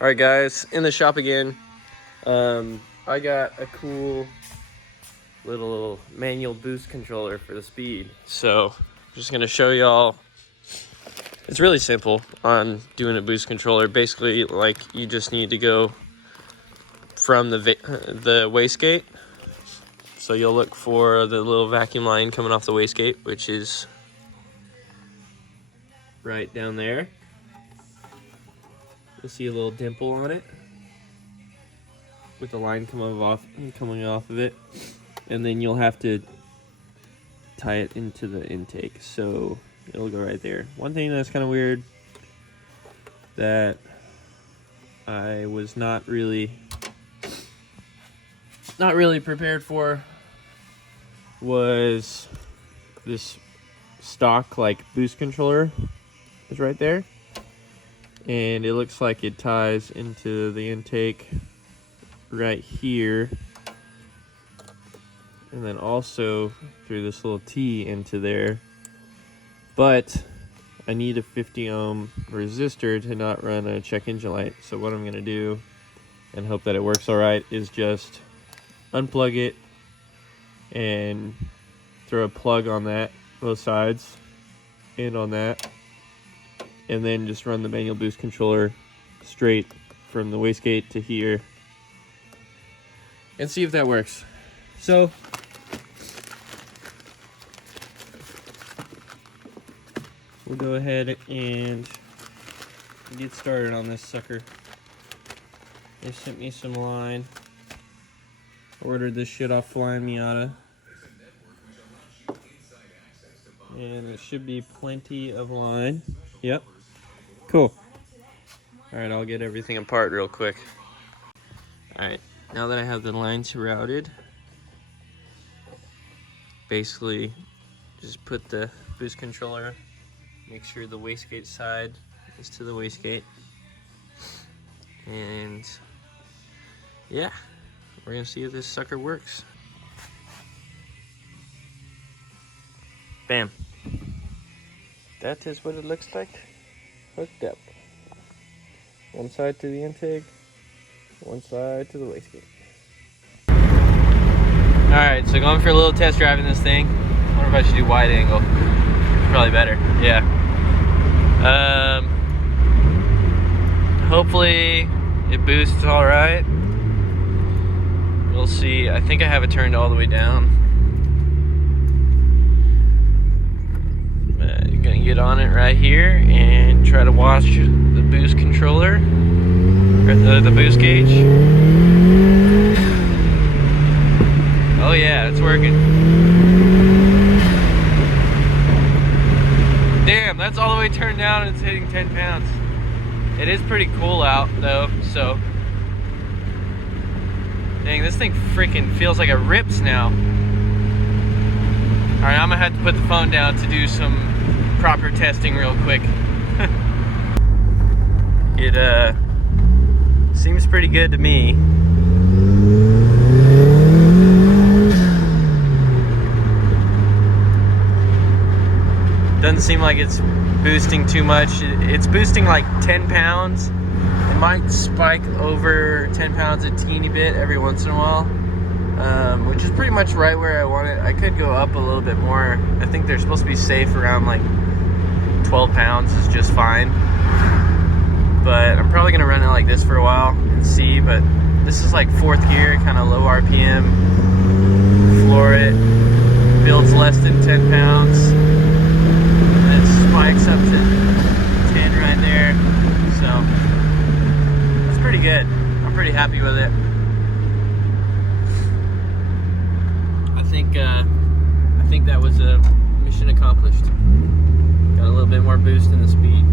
All right, guys, in the shop again. I got a cool little manual boost controller for the speed. So I'm just gonna show y'all. It's really simple on doing a boost controller. Basically, like, you just need to go from the wastegate. So you'll look for the little vacuum line coming off the wastegate, which is right down there. You'll see a little dimple on it with the line coming off of it, and then you'll have to tie it into the intake, so it'll go right there. One thing that's kind of weird that I was not really prepared for was this stock like boost controller is right there, and it looks like it ties into the intake right here, and then also through this little T into there. But I need a 50 ohm resistor to not run a check engine light. So what I'm gonna do, and hope that it works all right, is just unplug it and throw a plug on that, both sides, and on that, and then just run the manual boost controller straight from the wastegate to here and see if that works. So we'll go ahead and get started on this sucker. They sent me some line. Ordered this shit off Flying Miata. And there should be plenty of line. Yep. Cool. Alright, I'll get everything apart real quick. Alright, now that I have the lines routed, basically just put the boost controller, make sure the wastegate side is to the wastegate, and yeah, we're gonna see if this sucker works. Bam. That is what it looks like hooked up. One side to the intake, one side to the wastegate. Alright, so going for a little test drive in this thing. I wonder if I should do wide angle. Probably better, yeah. Hopefully it boosts all right. We'll see. I think I have it turned all the way down. I'm gonna get on it right here and try to watch the boost controller, or the boost gauge. Oh yeah, it's working. Damn, that's all the way turned down and it's hitting 10 pounds. It is pretty cool out though, so. Dang, this thing freaking feels like it rips now. Alright, I'm gonna have to put the phone down to do some proper testing real quick. It seems pretty good to me. Doesn't seem like it's boosting too much. It's boosting like 10 pounds. It might spike over 10 pounds a teeny bit every once in a while, which is pretty much right where I want it. I could go up a little bit more. I think they're supposed to be safe around like 12 pounds is just fine. But I'm probably gonna run it like this for a while and see, but this is like 4th gear, kind of low RPM. Floor it, builds less than 10 pounds. And it spikes up to 10 right there, so. Pretty good. I'm pretty happy with it. I think that was a mission accomplished. Got a little bit more boost in the speed.